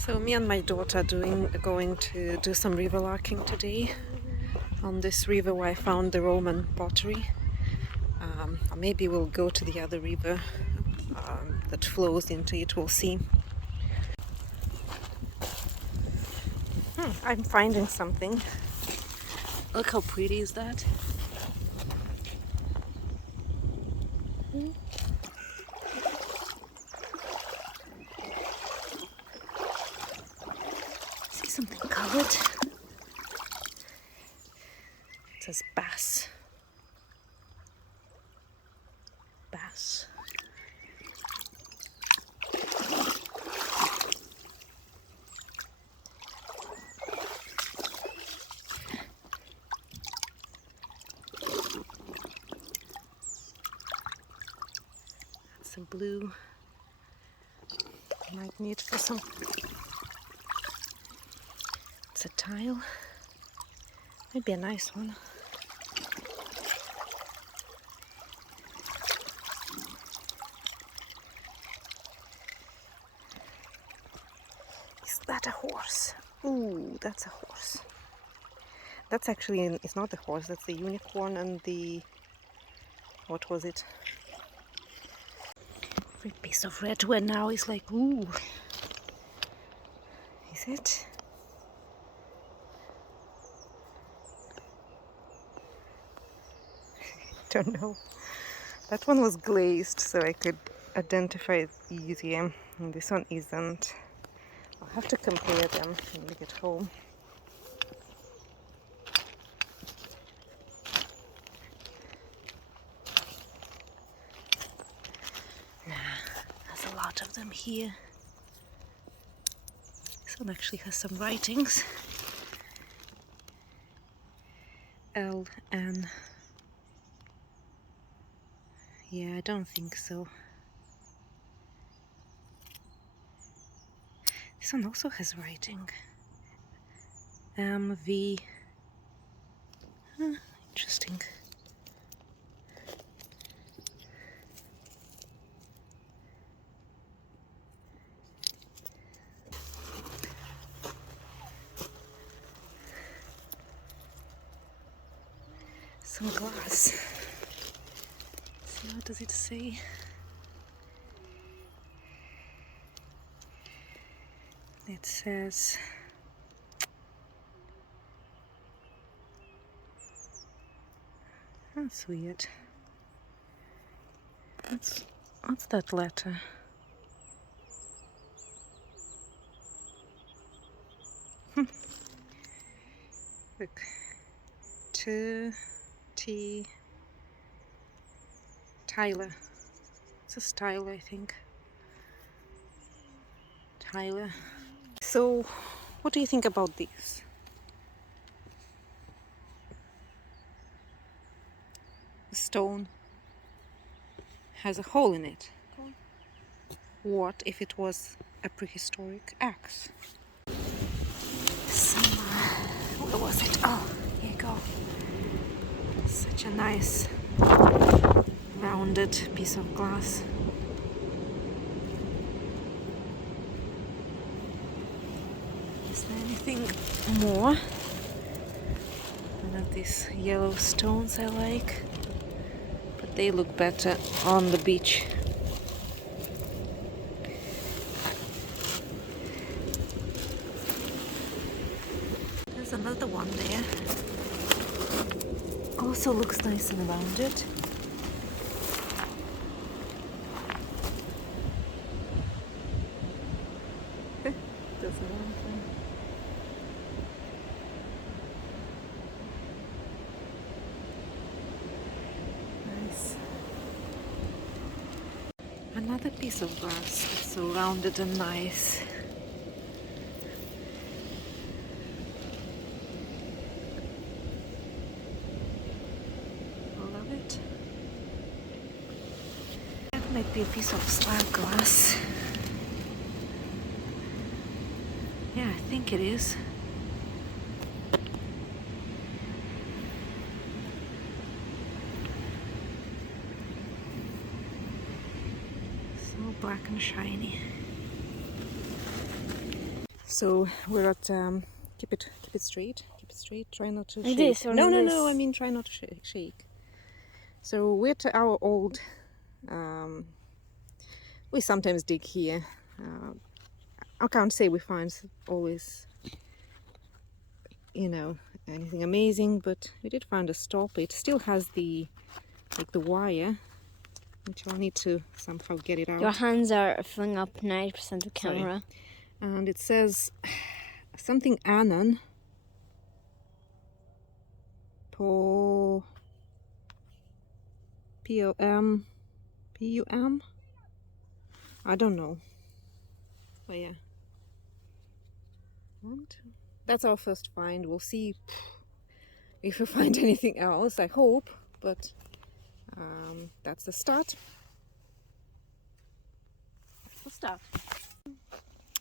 So me and my daughter are going to do some river larking today on this river where I found the Roman pottery. Or maybe we'll go to the other river that flows into it, we'll see. I'm finding something. Look how pretty is that? See something colored? It says bass. Bass. That's a blue. Might need for some. It's a tile. Might be a nice one. Is that a horse? Ooh, that's a horse. That's actually, it's not the horse, that's the unicorn and the, what was it? Every piece of redwood now is like, ooh. Is it? Don't know. That one was glazed, so I could identify it easier. And this one isn't. I'll have to compare them when we get home. There's a lot of them here. This one actually has some writings. L-N. Yeah, I don't think so. This one also has writing. M-V. Interesting. Some glass. See, what does it say? It says that's weird. What's that letter? Look. T. Tyler. It's a Tyler, I think. Tyler. So, what do you think about this? The stone has a hole in it. What if it was a prehistoric axe? Where was it? Oh, here you go. Such a nice rounded piece of glass. Is there anything more? One of these yellow stones I like, but they look better on the beach. There's another one there. Also looks nice and rounded. Doesn't anything. Nice. Another piece of glass that's so rounded and nice. Love it. That might be a piece of slab glass. Yeah, I think it is. So black and shiny. So we're at keep it straight. Keep it straight. Try not to Like shake. this or No, like no, this? no. I mean, try not to shake. So we're at our old. We sometimes dig here. I can't say we find always, you know, anything amazing, but we did find a stop. It still has the wire, which I'll need to somehow get it out. Your hands are filling up 90% of the camera. Sorry. And it says something anon. P-O-M. P-U-M? I don't know. But yeah. That's our first find. We'll see if we find anything else, I hope. But that's the start. That's the start.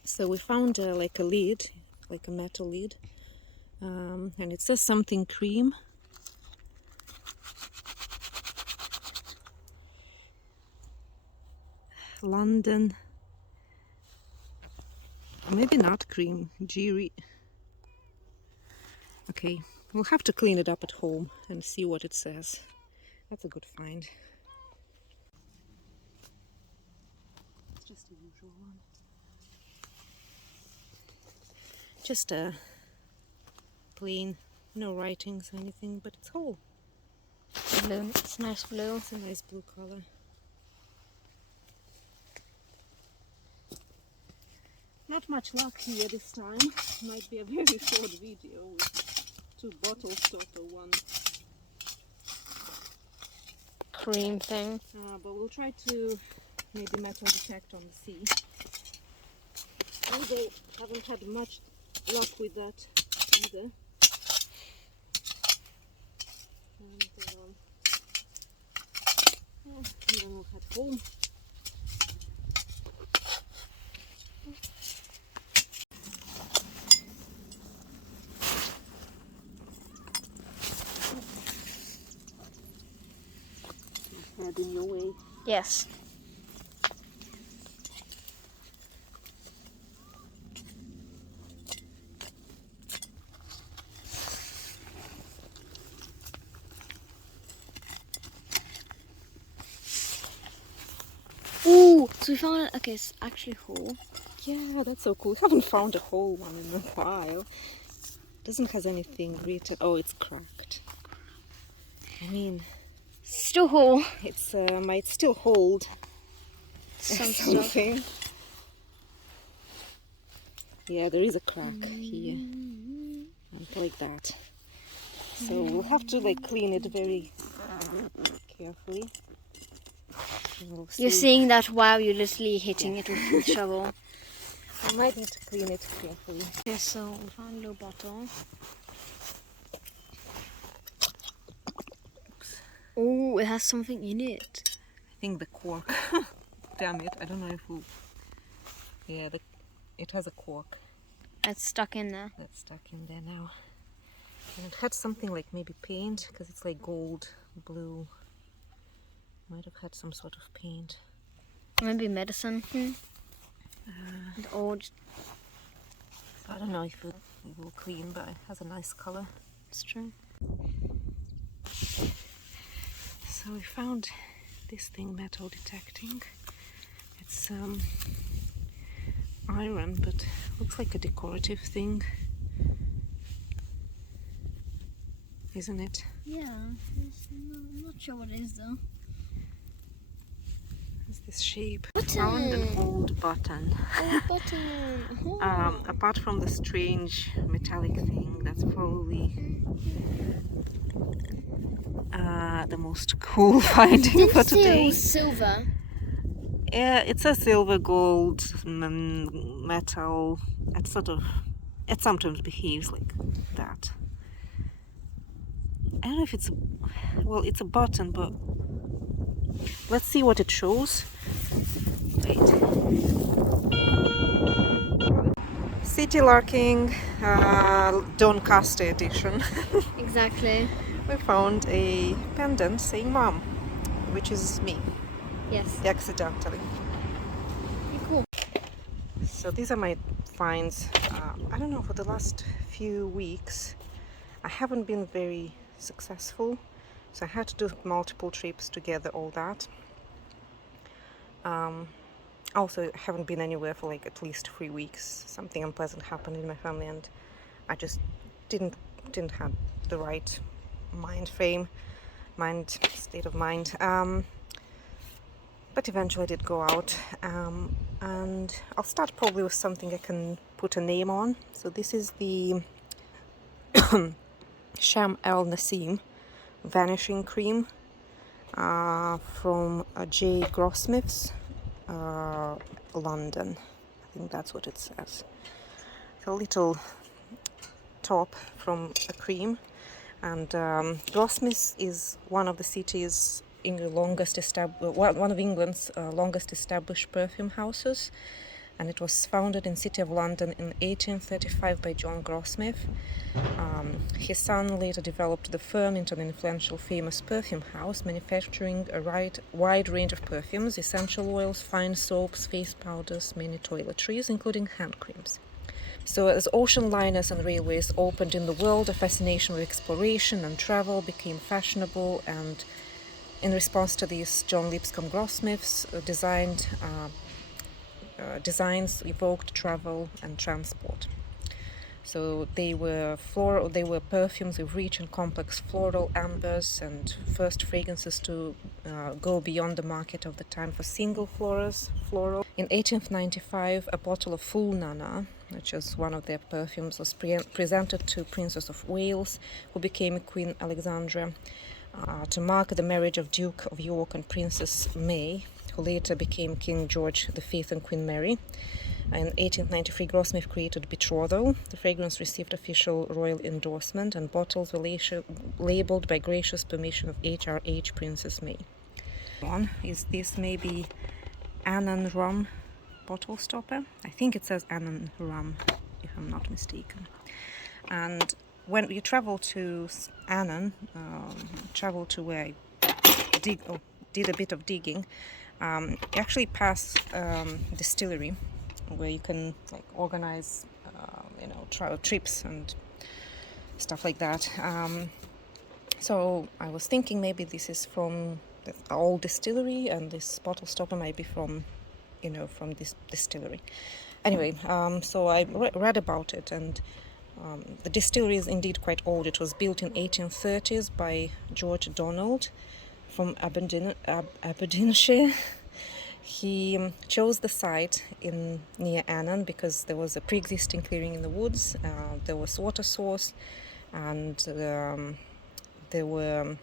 So we found like a lid, like a metal lid. And it says something cream. London. Maybe not cream. Jeery. Okay, we'll have to clean it up at home and see what it says. That's a good find. It's just a usual one. Just a plain, no writings or anything, but it's whole. Blue. It's nice blue. It's a nice blue color. Not much luck here this time. Might be a very short video with 2 bottles total, 1 Cream thing. but we'll try to maybe metal detect on the sea. Although haven't had much luck with that either. And even we'll head home. Head in your way. Yes. Ooh, so we found it. Okay, it's actually whole. Yeah, that's so cool. Haven't found a whole one in a while. Doesn't have anything written. Oh, it's cracked. I mean, Still whole. it's might still hold Some stuff. something. Yeah, there is a crack here, and like that. So we'll have to like clean it very carefully. We'll You're see. seeing that while you're literally hitting it with the shovel. I might need to clean it carefully. Okay, so we found a little bottle. Oh, it has something in it. I think the cork. Damn it! I don't know if we'll. Yeah, it has a cork It's stuck in there. that's stuck in there now. And it had something like maybe paint, because it's like gold, blue. Might have had some sort of paint. Maybe medicine. And old. So I don't know if it will clean, but it has a nice color. It's true. So we found this thing, metal detecting. It's iron, but looks like a decorative thing, isn't it? Yeah, I'm not sure what it is though. It's this shape. Button. Found an old button. Oh, button. Oh. Apart from the strange metallic thing, that's probably the most cool finding for today. Silver. Yeah, it's a silver gold metal. It sometimes behaves like that. I don't know if it's it's a button, but let's see what it shows. Wait. City Larking Doncaster edition. Exactly. We found a pendant saying mom, which is me, Yes. accidentally. Cool. So these are my finds. I don't know, for the last few weeks I haven't been very successful, so I had to do multiple trips to gather all that. Also, I haven't been anywhere for like at least 3 weeks. Something unpleasant happened in my family, and I just didn't have the right state of mind. But eventually I did go out, and I'll start probably with something I can put a name on. So this is the Sham El Nassim Vanishing Cream from J. Grossmiths, London. I think that's what it says. It's a little top from a cream, and Grossmiths is one of the city's one of England's longest established perfume houses, and it was founded in City of London in 1835 by John Grossmith. His son later developed the firm into an influential, famous perfume house, manufacturing a wide range of perfumes, essential oils, fine soaps, face powders, many toiletries, including hand creams. So as ocean liners and railways opened in the world, a fascination with exploration and travel became fashionable, and in response to this, John Lipscomb Grossmith's designs evoked travel and transport. So they were perfumes with rich and complex floral ambers, and first fragrances to go beyond the market of the time for single floral. In 1895, a bottle of Full Nana, which is one of their perfumes, was presented to Princess of Wales, who became Queen Alexandra, to mark the marriage of Duke of York and Princess May, who later became King George V and Queen Mary. In 1893, Grossmith created Betrothal. The fragrance received official royal endorsement, and bottles were labeled by gracious permission of HRH Princess May. One is this maybe Annan Rum bottle stopper. I think it says Annan Rum, if I'm not mistaken. And when you travel to Annan, travel to where I did a bit of digging, you actually pass distillery, where you can like organize, travel trips and stuff like that. So I was thinking maybe this is from the old distillery, and this bottle stopper might be from this distillery. Anyway, so I read about it, and the distillery is indeed quite old. It was built in 1830s by George Donald from Aberdeenshire. He chose the site near Annan because there was a pre-existing clearing in the woods, there was water source, and there were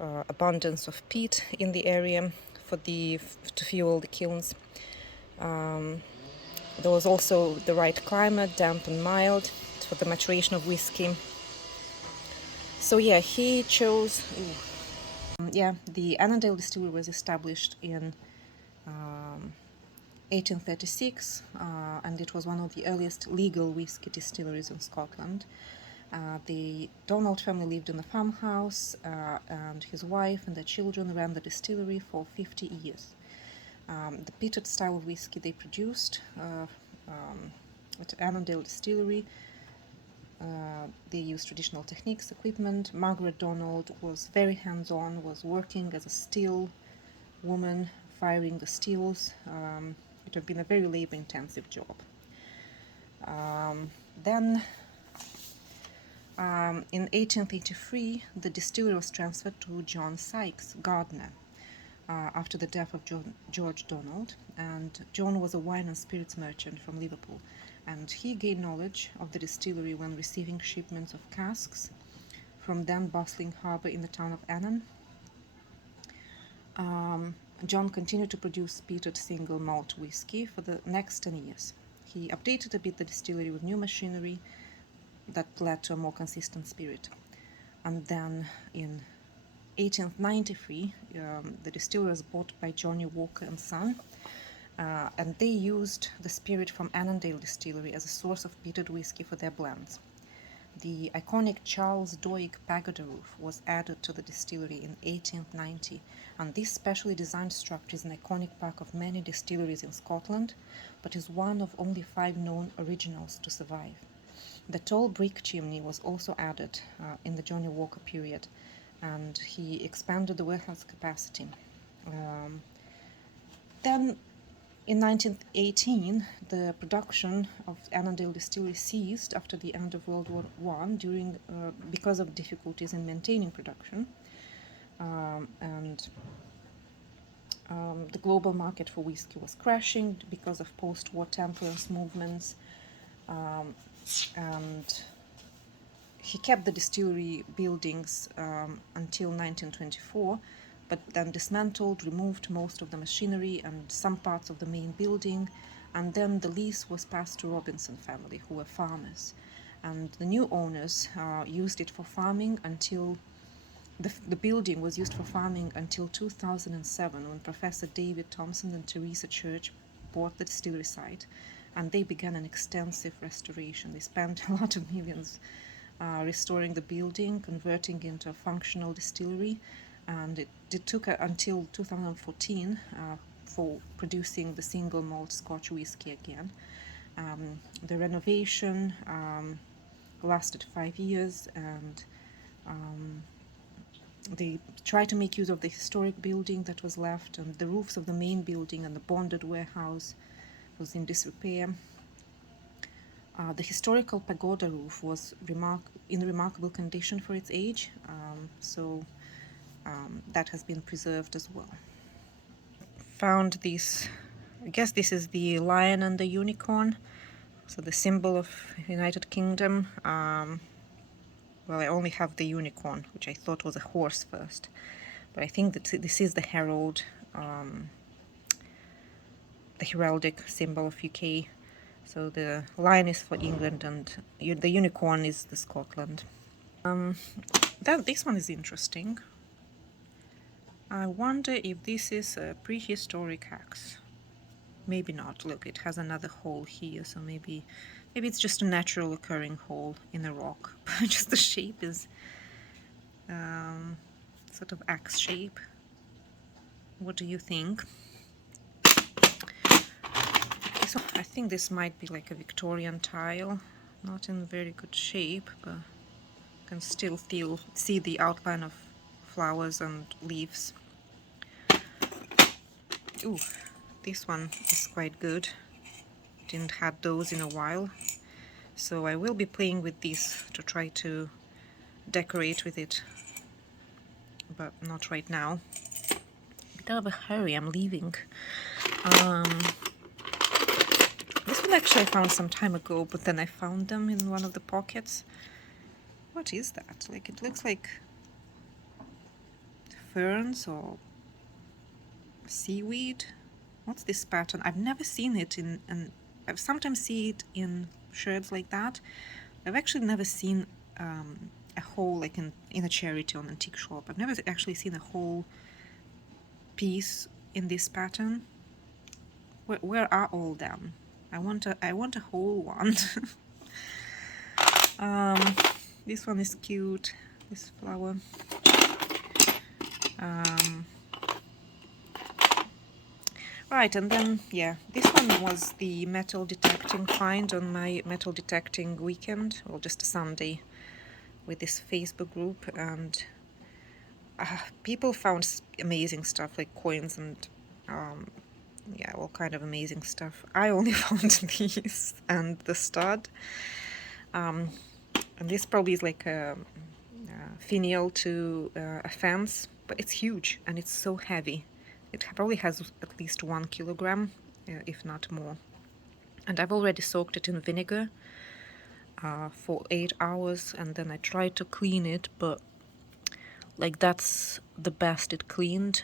abundance of peat in the area to fuel the kilns. There was also the right climate, damp and mild, for the maturation of whiskey. So yeah, he chose. The Annandale Distillery was established in 1836, and it was one of the earliest legal whiskey distilleries in Scotland. The Donald family lived in a farmhouse, and his wife and their children ran the distillery for 50 years. The peated style of whiskey they produced at Annandale Distillery, they used traditional techniques, equipment. Margaret Donald was very hands-on, was working as a still woman, firing the stills. It had been a very labor-intensive job. Then in 1883, the distillery was transferred to John Sykes, gardener, after the death of George Donald. And John was a wine and spirits merchant from Liverpool, and he gained knowledge of the distillery when receiving shipments of casks from then bustling harbour in the town of Annan. John continued to produce peated single malt whiskey for the next 10 years. He updated a bit the distillery with new machinery that led to a more consistent spirit. And then in 1893, the distillery was bought by Johnny Walker and Son, and they used the spirit from Annandale Distillery as a source of peated whiskey for their blends. The iconic Charles Doig pagoda roof was added to the distillery in 1890, and this specially designed structure is an iconic part of many distilleries in Scotland, but is one of only 5 known originals to survive. The tall brick chimney was also added in the Johnny Walker period, and he expanded the warehouse capacity. Then in 1918, the production of Annandale Distillery ceased after the end of World War I because of difficulties in maintaining production. And the global market for whiskey was crashing because of post-war temperance movements. And he kept the distillery buildings until 1924, but then dismantled, removed most of the machinery and some parts of the main building, and then the lease was passed to Robinson family, who were farmers. And the new owners used it for farming until the building was used for farming until 2007, when Professor David Thompson and Teresa Church bought the distillery site, and they began an extensive restoration. They spent a lot of millions restoring the building, converting it into a functional distillery, and it took until 2014 for producing the single malt Scotch whisky again. The renovation lasted 5 years, and they tried to make use of the historic building that was left, and the roofs of the main building and the bonded warehouse was in disrepair. The historical pagoda roof was in remarkable condition for its age, so that has been preserved as well. Found this, I guess this is the lion and the unicorn, so the symbol of United Kingdom. Well, I only have the unicorn, which I thought was a horse first, but I think that this is the herald, the heraldic symbol of UK. So the lion is for England and the unicorn is the Scotland. This one is interesting. I wonder if this is a prehistoric axe. Maybe not. Look, it has another hole here, so maybe it's just a natural occurring hole in a rock. Just the shape is sort of axe shape. What do you think? I think this might be like a Victorian tile, not in very good shape, but you can still see the outline of flowers and leaves. Ooh, this one is quite good. Didn't had those in a while, so I will be playing with this to try to decorate with it, but not right now. Bit of a hurry, I'm leaving. This one actually I found some time ago, but then I found them in one of the pockets. What is that? Like, it looks like ferns or seaweed. What's this pattern? I've never seen it I've sometimes see it in shirts like that. I've actually never seen a whole, like in a charity or an antique shop. I've never actually seen a whole piece in this pattern. Where are all them? I want a whole one. This one is cute, this flower. Right, and then, yeah, this one was the metal detecting find on my metal detecting weekend, or just a Sunday, with this Facebook group, and people found amazing stuff, like coins and, yeah, all kind of amazing stuff. I only found these and the stud. And this probably is like a finial to a fence, but it's huge and it's so heavy. It probably has at least 1 kilogram, if not more. And I've already soaked it in vinegar for 8 hours, and then I tried to clean it, but like that's the best it cleaned.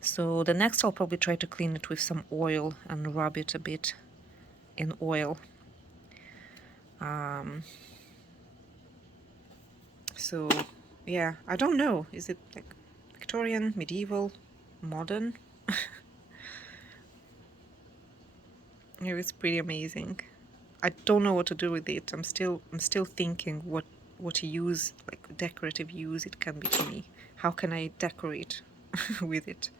So the next I'll probably try to clean it with some oil and rub it a bit in oil. So yeah, I don't know, is it like Victorian, medieval, modern? It was pretty amazing. I don't know what to do with it. I'm still thinking what use, like decorative use it can be to me. How can I decorate with it?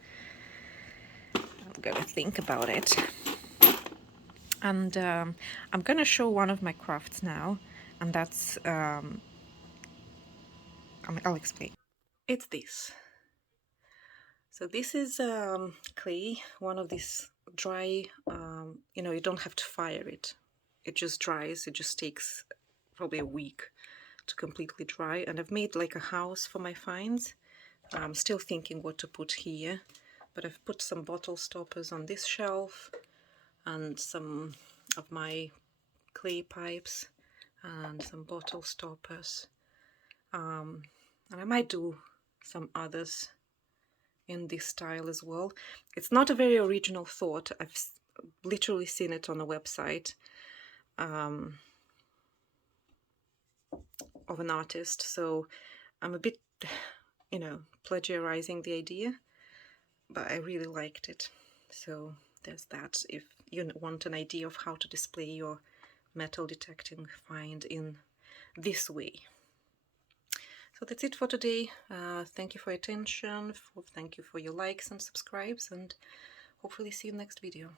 I'm gonna think about it. And I'm gonna show one of my crafts now, and that's I'll explain. It's this. So this is clay, one of these dry, you know, you don't have to fire it. It just dries. It just takes probably a week to completely dry. And I've made like a house for my finds. I'm still thinking what to put here, but I've put some bottle stoppers on this shelf and some of my clay pipes and some bottle stoppers. And I might do some others in this style as well. It's not a very original thought. I've literally seen it on a website of an artist, so I'm a bit, you know, plagiarizing the idea, but I really liked it. So there's that, if you want an idea of how to display your metal detecting find in this way. So that's it for today. Thank you for your attention, thank you for your likes and subscribes, and hopefully see you next video.